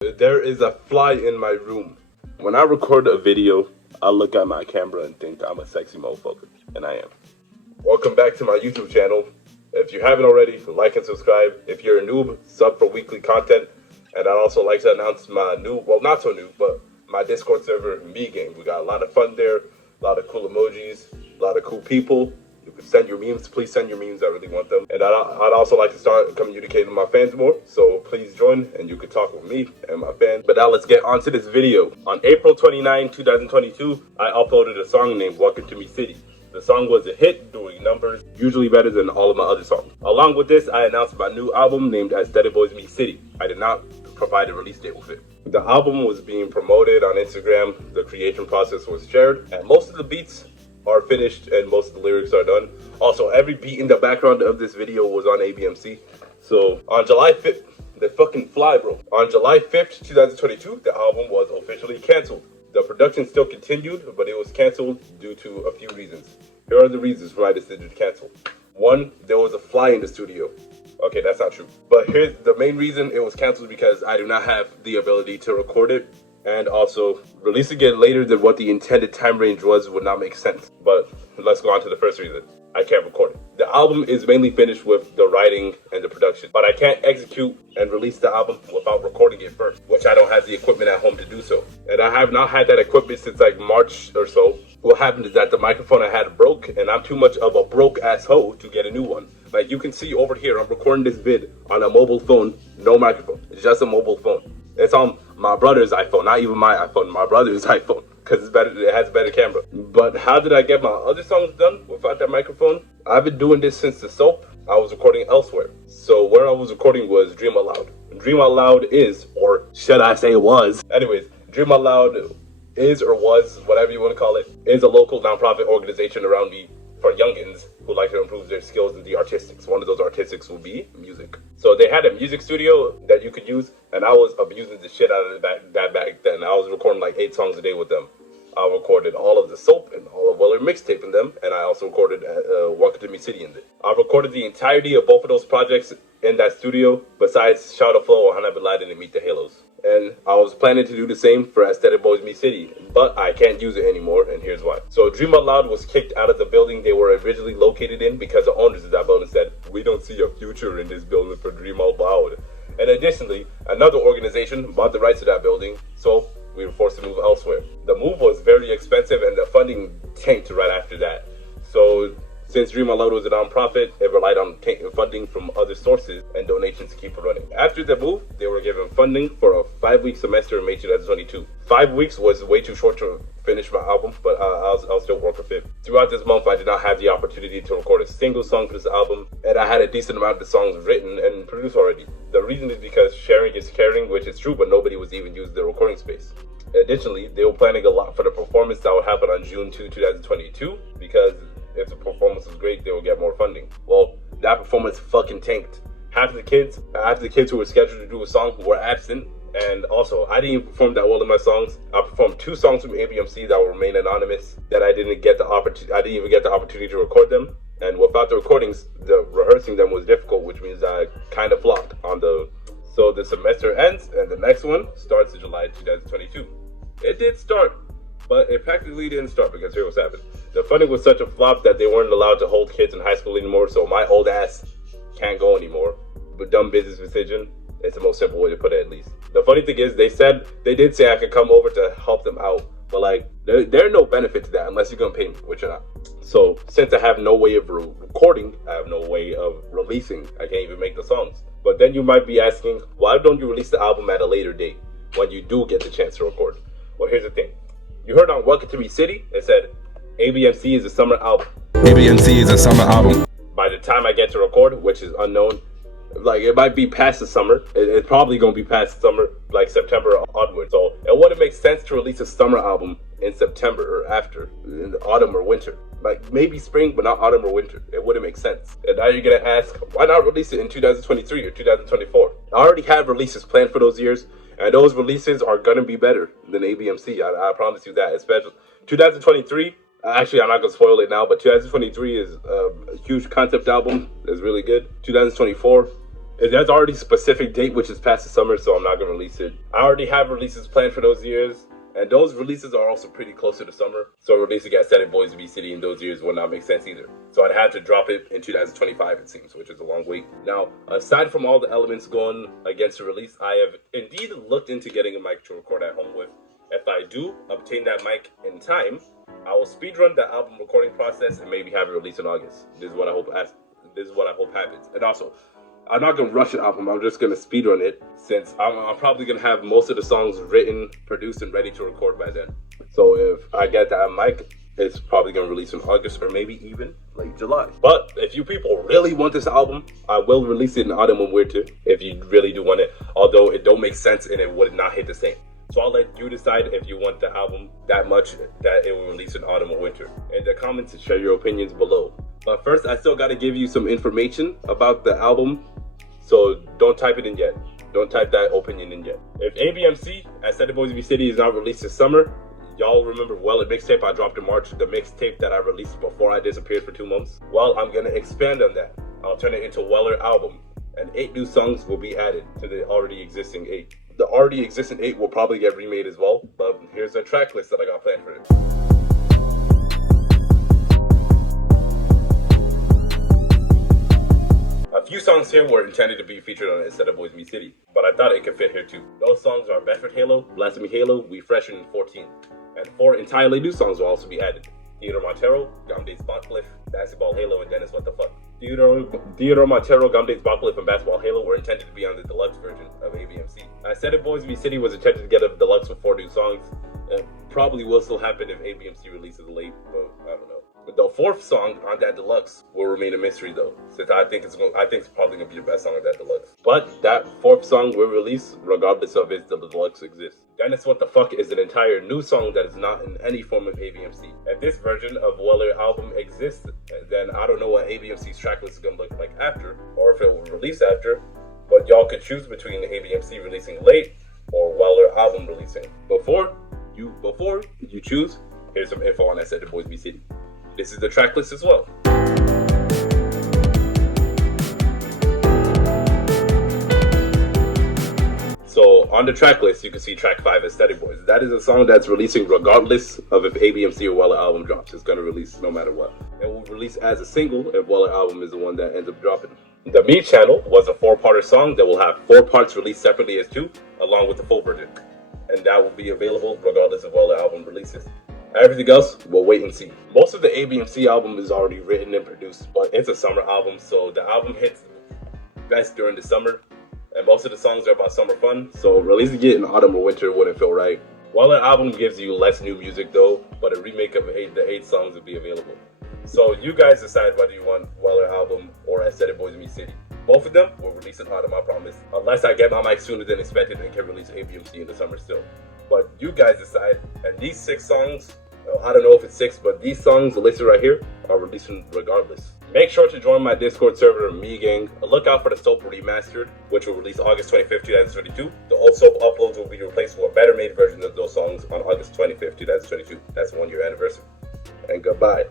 There is a fly in my room. When I record a video, I look at my camera and think I'm a sexy motherfucker, and I am. Welcome back to my YouTube channel. If you haven't already, like and subscribe. If you're a noob, sub for weekly content. And I'd also like to announce my new, well, not so new, but my Discord server, Me Game. We got a lot of fun there, a lot of cool emojis, a lot of cool people. You can send your memes. Please send your memes. I really want them. And I'd also like to start communicating with my fans more. So please join and you can talk with me and my fans. But now let's get on to this video. On April 29, 2022, I uploaded a song named Welcome to Mii City. The song was a hit, doing numbers, usually better than all of my other songs. Along with this, I announced my new album named Bois Mii City. I did not provide a release date with it. The album was being promoted on Instagram, the creation process was shared, and most of the beats are finished and most of the lyrics are done. Also, every beat in the background of this video was on ABMC. So on July 5th, the fucking fly, bro. On July 5th, 2022, the album was officially canceled. The production still continued, but it was canceled due to a few reasons. Here are the reasons for my decision to cancel. One, there was a fly in the studio. Okay, that's not true. But here's the main reason it was canceled, because I do not have the ability to record it. And also, releasing it later than what the intended time range was would not make sense. But let's go on to the first reason. I can't record it. The album is mainly finished with the writing and the production, but I can't execute and release the album without recording it first, which I don't have the equipment at home to do so. And I have not had that equipment since like March or so. What happened is that the microphone I had broke, and I'm too much of a broke asshole to get a new one. Like you can see over here, I'm recording this vid on a mobile phone, no microphone. It's just a mobile phone. It's on my brother's iPhone, not even my iPhone, my brother's iPhone, because it's better. It has a better camera. But how did I get my other songs done without that microphone? I've been doing this since the soap. I was recording elsewhere. So where I was recording was Dream Out Loud. Dream Out Loud is, or should I say was? Anyways, Dream Out Loud is or was, whatever you want to call it, is a local nonprofit organization around me for youngins who like to improve their skills in the artistics. One of those artistics will be music. So they had a music studio that you could use, and I was abusing the shit out of that back then. I was recording like 8 songs a day with them. I recorded all of the soap and all of Weller mixtape in them, and I also recorded Welcome to Mii City in it. I recorded the entirety of both of those projects in that studio, besides Shout Out Flow or Hana Bin Laden and Meet the Halos. And I was planning to do the same for Bois Mii City, but I can't use it anymore, and here's why. So Dream Out Loud was kicked out of the building they were originally located in because the owners of that building said, "We don't see a future in this building for Dream Out Loud." And additionally, another organization bought the rights to that building, so we were forced to move elsewhere. The move was very expensive, and the funding tanked right after that. So since Dream Out Loud was a non-profit, it relied on funding from other sources and donations to keep it running. After the move, they were given funding for a 5-week semester in May 2022. 5 weeks was way too short to finish my album, but I'll still work with it. Throughout this month, I did not have the opportunity to record a single song for this album, and I had a decent amount of the songs written and produced already. The reason is because sharing is caring, which is true, but nobody was even using the recording space. Additionally, they were planning a lot for the performance that would happen on June 2, 2022, because if the performance was great, they would get more funding. Well, that performance fucking tanked. Half the kids who were scheduled to do a song were absent, and also I didn't even perform that well in my songs. I performed 2 songs from ABMC that will remain anonymous, that I didn't even get the opportunity to record them. And without the recordings, the rehearsing them was difficult, which means I kind of flopped on the. So the semester ends, and the next one starts in July 2022. It did start, but it practically didn't start because here was happened. The funding was such a flop that they weren't allowed to hold kids in high school anymore, so my old ass can't go anymore. But dumb business decision, it's the most simple way to put it, at least. The funny thing is, they did say I could come over to help them out, but like, there's no benefit to that unless you're gonna pay me, which you're not. So since I have no way of recording, I have no way of releasing, I can't even make the songs. But then you might be asking, why don't you release the album at a later date when you do get the chance to record? Well, here's the thing. You heard on Welcome to Mii City, it said, ABMC is a summer album. ABMC is a summer album. By the time I get to record, which is unknown, like it might be past the summer. It's probably going to be past summer, like September onward. So it wouldn't make sense to release a summer album in September or after, in the autumn or winter. Like maybe spring, but not autumn or winter. It wouldn't make sense. And now you're going to ask, why not release it in 2023 or 2024? I already have releases planned for those years, and those releases are going to be better than ABMC. I promise you that. Especially 2023. Actually, I'm not going to spoil it now, but 2023 is a huge concept album. It's really good. 2024, It has already a specific date, which is past the summer, so I'm not gonna release it. I already have releases planned for those years, and those releases are also pretty close to the summer. So releasing at Bois Mii City in those years would not make sense either. So I'd have to drop it in 2025, it seems, which is a long wait. Now, aside from all the elements going against the release, I have indeed looked into getting a mic to record at home with. If I do obtain that mic in time, I will speedrun the album recording process and maybe have it released in August. This is what I hope happens. And also, I'm not gonna rush an album. I'm just gonna speedrun it, since I'm probably gonna have most of the songs written, produced, and ready to record by then. So if I get that mic, it's probably gonna release in August or maybe even late July. But if you people really want this album, I will release it in autumn and winter if you really do want it. Although it don't make sense and it would not hit the same. So I'll let you decide if you want the album that much that it will release in autumn or winter. In the comments, share your opinions below. But first, I still gotta give you some information about the album. So don't type it in yet. Don't type that opinion in yet. If ABMC at Bois Mii City is not released this summer, y'all remember Well It mixtape I dropped in March, the mixtape that I released before I disappeared for 2 months? Well, I'm gonna expand on that. I'll turn it into a Weller album, and 8 new songs will be added to the already existing 8. The already existing 8 will probably get remade as well, but here's a track list that I got planned for it. A few songs here were intended to be featured on Bois Mii City, but I thought it could fit here too. Those songs are BronxHalo, Blasphemy Halo, We Freshen, and 14. And 4 entirely new songs will also be added. Theodore Montero, Gamda's Botcliff, Basketball Halo, and Dennis What the Fuck. Theodore Montero, Gamda's Botcliff, and Basketball Halo were intended to be on the deluxe version of ABMC. I said Bois Mii City was intended to get a deluxe with 4 new songs. It probably will still happen if ABMC releases late, but I don't know. The 4th song on that deluxe will remain a mystery though, since I think it's probably gonna be the best song on that deluxe. But that 4th song will release regardless of if the deluxe exists. Dennis What the Fuck is an entire new song that is not in any form of ABMC. If this version of Weller album exists, then I don't know what ABMC's tracklist is gonna look like after, or if it will release after. But y'all could choose between ABMC releasing late or Weller album releasing. Before you choose, here's some info on Bois Mii City. This is the track list as well. So on the track list, you can see track 5, Aesthetic Boys. That is a song that's releasing regardless of if ABMC or Weller album drops. It's gonna release no matter what. It will release as a single if Weller album is the one that ends up dropping. The Me Channel was a 4-parter song that will have 4 parts released separately as 2, along with the full version. And that will be available regardless of Weller album releases. Everything else, we'll wait and see. Most of the ABMC album is already written and produced, but it's a summer album, so the album hits best during the summer, and most of the songs are about summer fun, so releasing it in autumn or winter wouldn't feel right. While the album gives you less new music though, but a remake of the 8 songs will be available. So you guys decide whether you want Weller album or Bois Mii City. Both of them will release in autumn, I promise. Unless I get my mic sooner than expected and can release ABMC in the summer still. But you guys decide, and these 6 songs, I don't know if it's 6, but these songs listed right here are releasing regardless. Make sure to join my Discord server, Me Gang. Look out for the Soap Remastered, which will release August 25th, 2022. The old Soap uploads will be replaced with a better made version of those songs on August 25th, 2022. That's the 1-year anniversary. And goodbye.